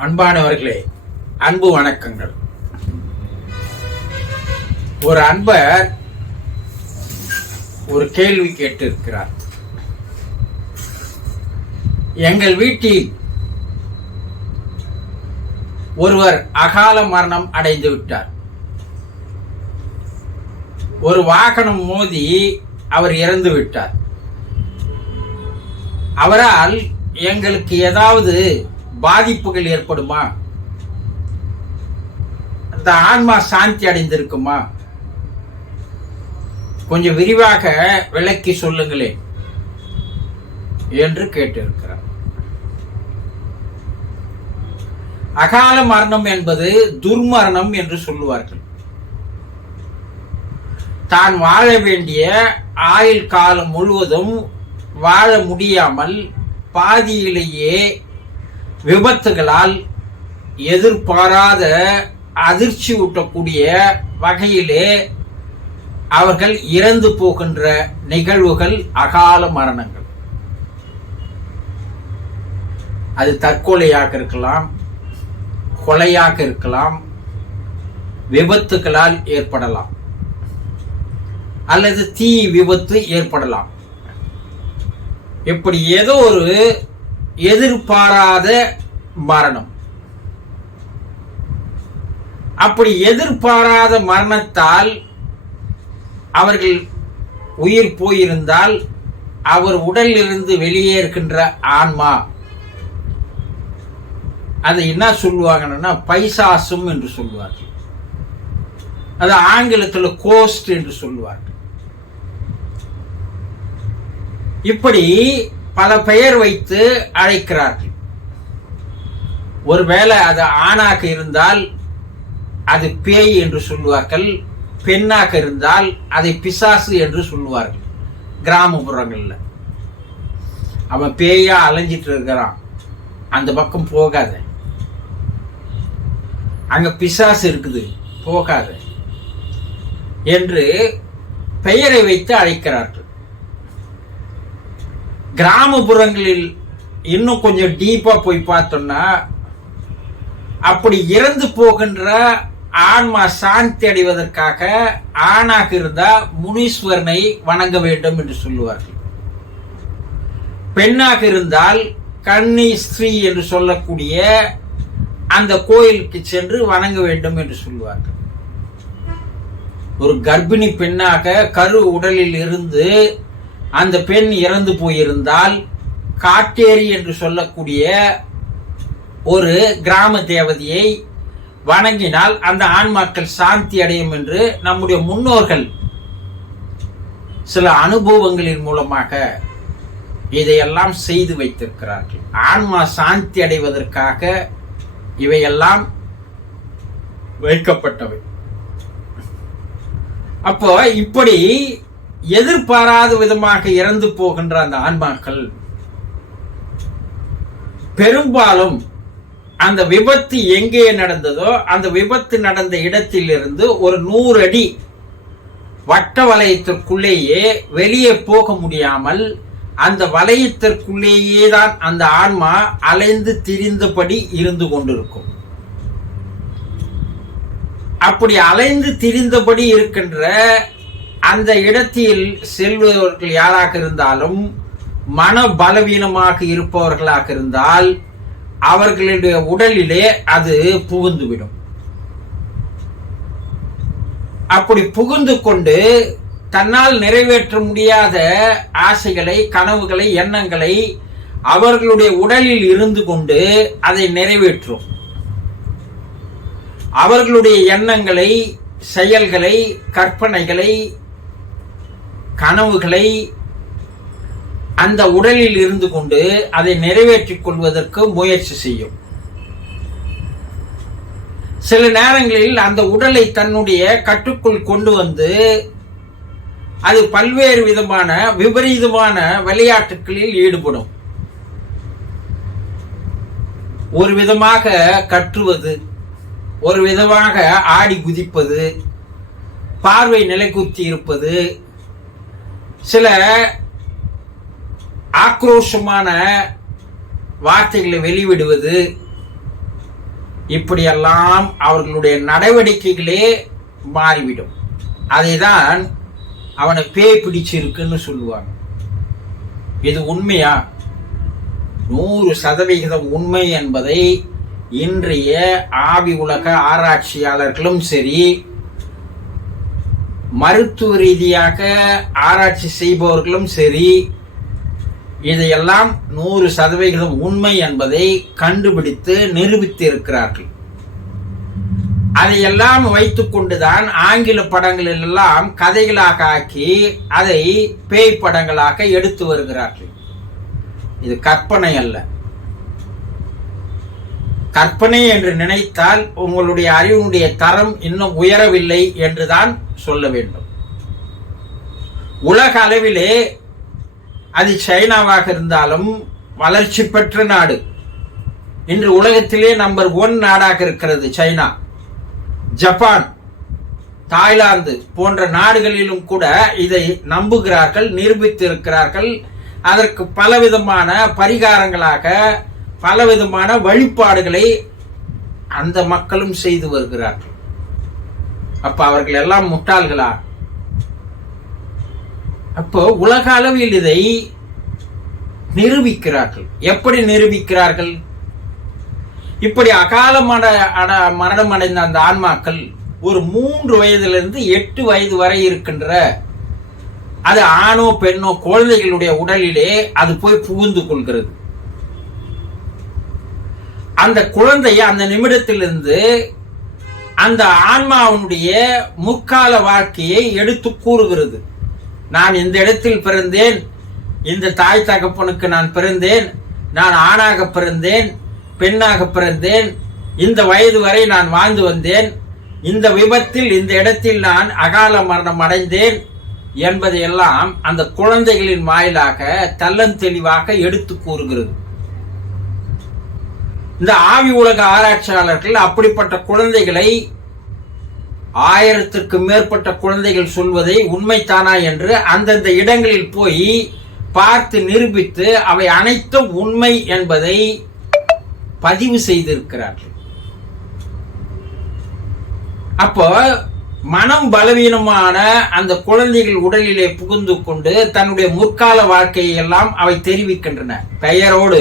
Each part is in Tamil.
அன்பானவர்களே, அன்பு வணக்கங்கள். ஒரு அன்பர் ஒரு கேள்வி கேட்டிருக்கிறார். எங்கள் வீட்டில் ஒருவர் அகால மரணம் அடைந்து விட்டார். ஒரு வாகனம் மோதி அவர் இறந்து விட்டார். அவரால் எங்களுக்கு ஏதாவது பாதிப்புகள் ஏற்படுமா? அந்த ஆன்மா சாந்தி அடைந்திருக்குமா? கொஞ்சம் விரிவாக விளக்கி சொல்லுங்களேன் என்று கேட்டிருக்கிறார். அகால மரணம் என்பது துர்மரணம் என்று சொல்லுவார்கள். தான் வாழ வேண்டிய ஆயுள் காலம் முழுவதும் வாழ முடியாமல் பாதியிலேயே விபத்துகளால் எதிர்பாராத அதிர்ச்சி ஊட்டக்கூடிய வகையிலே அவர்கள் இறந்து போகின்ற நிகழ்வுகள் அகால மரணங்கள். அது தற்கொலையாக இருக்கலாம், கொலையாக இருக்கலாம், விபத்துகளால் ஏற்படலாம், அல்லது தீ விபத்து ஏற்படலாம். இப்படி ஏதோ ஒரு எதிர்பாராத மரணம். அப்படி எதிர்பாராத மரணத்தால் அவர்கள் உயிர் போயிருந்தால் அவர் உடலிலிருந்து வெளியேறுகின்ற ஆன்மா, அதை என்ன சொல்லுவாங்கன்னா பைசாசம் என்று சொல்லுவார்கள். அது ஆங்கிலத்தில் கோஸ்ட் என்று சொல்லுவார்கள். இப்படி பல பெயர் வைத்து அழைக்கிறார்கள். ஒருவேளை அது ஆணாக இருந்தால் அது பேய் என்று சொல்லுவார்கள், பெண்ணாக இருந்தால் அதை பிசாசு என்று சொல்லுவார்கள். கிராமப்புறங்கள்ல அவன் பேயா அலைஞ்சிட்டு இருக்கிறான், அந்த பக்கம் போகாத, அங்க பிசாசு இருக்குது போகாத என்று பெயரை வைத்து அழைக்கிறார்கள். கிராமப்புறங்களில் இன்னும் கொஞ்சம் டீப்பா போய் பார்த்தோம்னா, அப்படி இறந்து போகின்ற ஆன்மா சாந்தி அடைவதற்காக ஆணாக இருந்தா முனீஸ்வரனை வணங்க வேண்டும் என்று சொல்லுவார்கள். பெண்ணாக இருந்தால் கன்னி ஸ்ரீ என்று சொல்லக்கூடிய அந்த கோயிலுக்கு சென்று வணங்க வேண்டும் என்று சொல்லுவார்கள். ஒரு கர்ப்பிணி பெண்ணாக கரு உடலில் இருந்து அந்த பெண் இறந்து போயிருந்தால் காட்டேரி என்று சொல்லக்கூடிய ஒரு கிராம தேவதையை வணங்கினால் அந்த ஆன்மாக்கள் சாந்தி அடையும் என்று நம்முடைய முன்னோர்கள் சில அனுபவங்களின் மூலமாக இதையெல்லாம் செய்து வைத்திருக்கிறார்கள். ஆன்மா சாந்தி அடைவதற்காக இவையெல்லாம் வைக்கப்பட்டவை. அப்போ இப்படி எதிர்பாராத விதமாக இறந்து போகின்ற அந்த ஆன்மாக்கள் பெரும்பாலும் அந்த விபத்து எங்கே நடந்ததோ அந்த விபத்து நடந்த இடத்திலிருந்து ஒரு 100 அடி வட்ட வலயத்திற்குள்ளேயே வெளியே போக முடியாமல் அந்த வலயத்திற்குள்ளேயே தான் அந்த ஆன்மா அலைந்து திரிந்தபடி இருந்து கொண்டிருக்கும். அப்படி அலைந்து திரிந்தபடி இருக்கின்ற அந்த இடத்தில் செல்பவர்கள் யாராக இருந்தாலும் மன பலவீனமாக இருப்பவர்களாக இருந்தால் அவர்களுடைய உடலிலே அது புகுந்துவிடும். அப்படி புகுந்து கொண்டு தன்னால் நிறைவேற்ற முடியாத ஆசைகளை, கனவுகளை, எண்ணங்களை அவர்களுடைய உடலில் இருந்து கொண்டு அதை நிறைவேற்றும். அவர்களுடைய எண்ணங்களை, செயல்களை, கற்பனைகளை, கனவுகளை அந்த உடலில் இருந்து கொண்டு அதை நிறைவேற்றிக் கொள்வதற்கு முயற்சி செய்யும். சில நேரங்களில் அந்த உடலை தன்னுடைய கட்டுக்குள் கொண்டு வந்து அது பல்வேறு விதமான விபரீதமான விளையாட்டுகளில் ஈடுபடும். ஒரு விதமாக கற்றுவது, ஒரு விதமாக ஆடி குதிப்பது, பார்வை நிலைக்குத்தி இருப்பது, சில ஆக்ரோஷமான வார்த்தைகளை வெளிவிடுவது, இப்படியெல்லாம் அவர்களுடைய நடவடிக்கைகளே மாறிவிடும். அதைதான் அவனை பேய் பிடிச்சிருக்குன்னு சொல்லுவாங்க. இது உண்மையா? 100% உண்மை என்பதை இன்றைய ஆவி உலக ஆராய்ச்சியாளர்களும் சரி, மருத்துவ ரீதியாக ஆராய்ச்சி செய்பவர்களும் சரி, இதையெல்லாம் 100% உண்மை என்பதை கண்டுபிடித்து நிரூபித்து இருக்கிறார்கள். அதையெல்லாம் வைத்துக் கொண்டுதான் ஆங்கில படங்களில் எல்லாம் கதைகளாக ஆக்கி அதை பேய் படங்களாக எடுத்து வருகிறார்கள். இது கற்பனை அல்ல. கற்பனை என்று நினைத்தால் உங்களுடைய அறிவினுடைய தரம் இன்னும் உயரவில்லை என்றுதான் சொல்ல வேண்டும். உலக அளவிலே அது சைனாவாக இருந்தாலும் வளர்ச்சி பெற்ற நாடு. இன்று உலகத்திலே நம்பர் 1 நாடாக இருக்கிறது சைனா. ஜப்பான், தாய்லாந்து போன்ற நாடுகளிலும் கூட இதை நம்புகிறார்கள், நிரூபித்திருக்கிறார்கள். அதற்கு பலவிதமான பரிகாரங்களாக பலவிதமான வழிபாடுகளை அந்த மக்களும் செய்து வருகிறார்கள். அப்ப அவர்கள் எல்லாம் முட்டாள்களா? அப்போ உலக அளவில் இதை நிரூபிக்கிறார்கள். எப்படி நிரூபிக்கிறார்கள்? இப்படி அகால மரணம் அடைந்த அந்த ஆன்மாக்கள் ஒரு 3 வயதிலிருந்து 8 வயது வரை இருக்கின்ற அது ஆணோ பெண்ணோ குழந்தைகளுடைய உடலிலே அது போய் புகுந்து கொள்கிறது. அந்த குழந்தைய அந்த நிமிடத்திலிருந்து அந்த ஆன்மாவுடைய முற்கால வாழ்க்கையை எடுத்து கூறுகிறது. நான் இந்த இடத்தில் பிறந்தேன், இந்த தாய் தகப்பனுக்கு நான் பிறந்தேன், நான் ஆணாக பிறந்தேன், பெண்ணாக பிறந்தேன், இந்த வயது வரை நான் வாழ்ந்து வந்தேன், இந்த விபத்தில் இந்த இடத்தில் நான் அகால மரணம் அடைந்தேன் என்பதையெல்லாம் அந்த குழந்தைகளின் வாயிலாக தெளிவாக எடுத்து கூறுகிறது. இந்த ஆவி உலக ஆராய்ச்சியாளர்கள் அப்படிப்பட்ட குழந்தைகளை 1000க்கு மேற்பட்ட குழந்தைகள் சொல்வதை உண்மைத்தானா என்று அந்தந்த இடங்களில் போய் பார்த்து நிரூபித்து அவை அனைத்தும் உண்மை என்பதை பதிவு செய்திருக்கிறார்கள். அப்போ மனம் பலவீனமான அந்த குழந்தைகள் உடலிலே புகுந்து கொண்டு தன்னுடைய முற்கால வாழ்க்கையை எல்லாம் அவை தெரிவிக்கின்றன. பெயரோடு,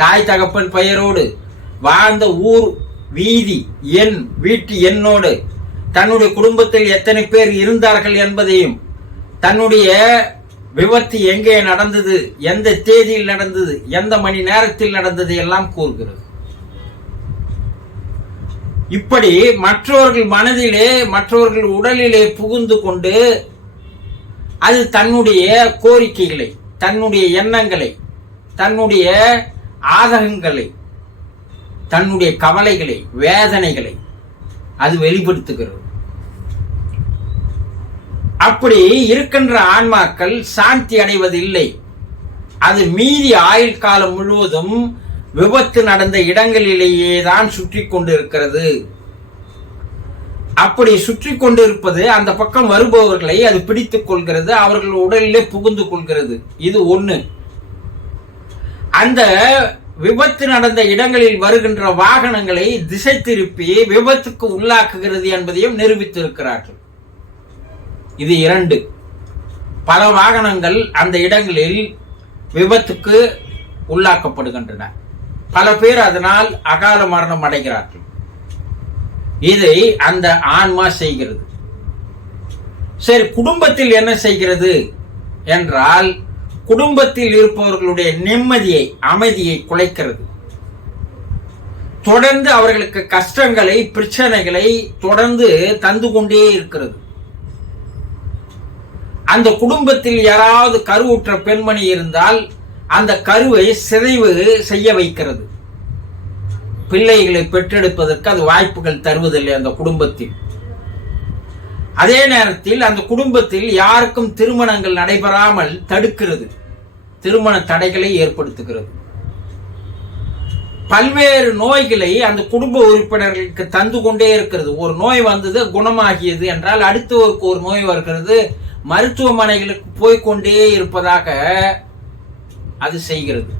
தாய் தகப்பன் பெயரோடு, வாழ்ந்த ஊர், வீதி, எண், வீட்டு எண்ணோடு, தன்னுடைய குடும்பத்தில் எத்தனை பேர் இருந்தார்கள் என்பதையும், தன்னுடைய விபத்து எங்கே நடந்தது, எந்த தேதியில் நடந்தது, எந்த மணி நேரத்தில் நடந்தது எல்லாம் கூறுகிறது. இப்படி மற்றவர்கள் மனதிலே, மற்றவர்கள் உடலிலே புகுந்து கொண்டு அது தன்னுடைய கோரிக்கைகளை, தன்னுடைய எண்ணங்களை, தன்னுடைய ஆதகங்களை, தன்னுடைய கவலைகளை, வேதனைகளை அது வெளிப்படுத்துகிறது. அப்படி இருக்கின்ற ஆன்மாக்கள் சாந்தி அடைவதில்லை. அது மீதி ஆயுள் காலம் முழுவதும் விபத்து நடந்த இடங்களிலேயே தான் சுற்றி கொண்டிருக்கிறது. அப்படி சுற்றி கொண்டிருப்பது அந்த பக்கம் வருபவர்களை அது பிடித்துக் கொள்கிறது, அவர்கள் உடலிலே புகுந்து கொள்கிறது. இது ஒண்ணு. அந்த விபத்து நடந்த இடங்களில் வருகின்ற வாகனங்களை திசை திருப்பி விபத்துக்கு உள்ளாக்குகிறது என்பதையும் நிரூபித்திருக்கிறார்கள். இது 2. பல வாகனங்கள் அந்த இடங்களில் விபத்துக்கு உள்ளாக்கப்படுகின்றன. பல பேர் அதனால் அகால மரணம் அடைகிறார்கள். இதை அந்த ஆன்மா செய்கிறது. சரி, குடும்பத்தில் என்ன செய்கிறது என்றால், குடும்பத்தில் இருப்பவர்களுடைய நிம்மதியை, அமைதியை குலைக்கிறது. தொடர்ந்து அவர்களுக்கு கஷ்டங்களை, பிரச்சனைகளை தொடர்ந்து தந்து கொண்டே இருக்கிறது. அந்த குடும்பத்தில் யாராவது கருவுற்ற பெண்மணி இருந்தால் அந்த கருவை சிதைவு செய்ய வைக்கிறது. பிள்ளைகளை பெற்றெடுப்பதற்கு அது வாய்ப்புகள் தருவதில்லை அந்த குடும்பத்தில். அதே நேரத்தில் அந்த குடும்பத்தில் யாருக்கும் திருமணங்கள் நடைபெறாமல் தடுக்கிறது, திருமண தடைகளை ஏற்படுத்துகிறது. பல்வேறு நோய்களை அந்த குடும்ப உறுப்பினர்களுக்கு தந்து கொண்டே இருக்கிறது. ஒரு நோய் வந்தது, குணமாகியது என்றால் அடுத்தவருக்கு ஒரு நோய் வருகிறது, மருத்துவமனைகளுக்கு போய்கொண்டே இருப்பதாக அது செய்கிறது.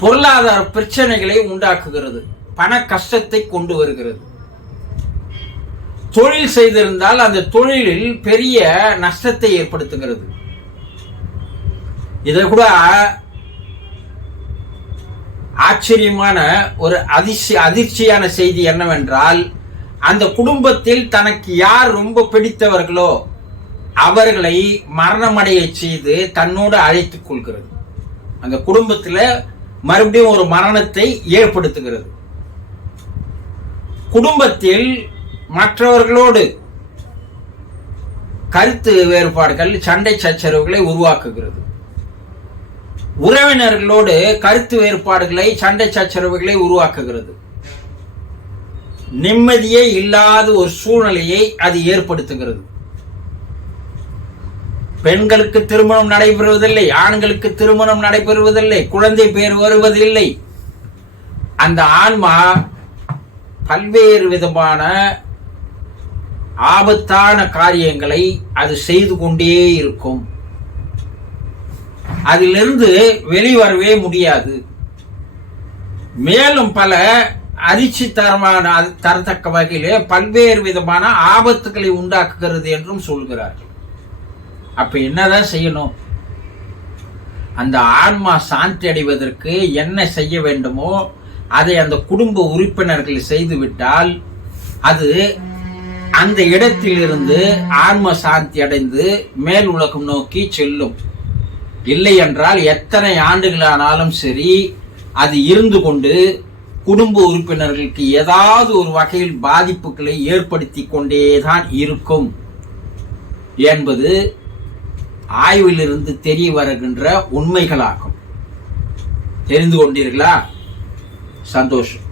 பொருளாதார பிரச்சனைகளை உண்டாக்குகிறது. பண கஷ்டத்தை கொண்டு வருகிறது. தொழில் செய்திருந்தால் அந்த தொழிலில் பெரிய நஷ்டத்தை ஏற்படுத்துகிறது. இதை கூட ஆச்சரியமான ஒரு அதிர்ச்சியான செய்தி என்னவென்றால், அந்த குடும்பத்தில் தனக்கு யார் ரொம்ப பிடித்தவர்களோ அவர்களை மரணமடைய செய்து தன்னோடு அழைத்துக் கொள்கிறது. அந்த குடும்பத்தில் மறுபடியும் ஒரு மரணத்தை ஏற்படுத்துகிறது. குடும்பத்தில் மற்றவர்களோடு கருத்து வேறுபாடுகள், சண்டை சச்சரவுகளை உருவாக்குகிறது. உறவினர்களோடு கருத்து வேறுபாடுகளை, சண்டை சச்சரவுகளை உருவாக்குகிறது. நிம்மதியே இல்லாத ஒரு சூழ்நிலையை அது ஏற்படுத்துகிறது. பெண்களுக்கு திருமணம் நடைபெறுவதில்லை, ஆண்களுக்கு திருமணம் நடைபெறுவதில்லை, குழந்தை பேர் வருவதில்லை. அந்த ஆன்மா பல்வேறு விதமான ஆபத்தான காரியங்களை அது செய்து கொண்டே இருக்கும். அதிலிருந்து வெளிவரவே முடியாது. மேலும் பல அதிர்ச்சி தரத்தக்க வகையிலே பல்வேறு விதமான ஆபத்துக்களை உண்டாக்குகிறது என்றும் சொல்கிறார்கள். அப்ப என்னதான் செய்யணும்? அந்த ஆன்மா சாந்தி அடைவதற்கு என்ன செய்ய வேண்டுமோ அதை அந்த குடும்ப உறுப்பினர்கள் செய்துவிட்டால் அது அந்த இடத்திலிருந்து ஆன்ம சாந்தி அடைந்து மேல் உலகம் நோக்கி செல்லும். இல்லை என்றால் எத்தனை ஆண்டுகளானாலும் சரி அது இருந்து கொண்டு குடும்ப உறுப்பினர்களுக்கு ஏதாவது ஒரு வகையில் பாதிப்புகளை ஏற்படுத்தி கொண்டேதான் இருக்கும் என்பது ஆய்விலிருந்து தெரிய வருகின்ற உண்மைகளாகும். தெரிந்து கொண்டீர்களா? சந்தோஷம்.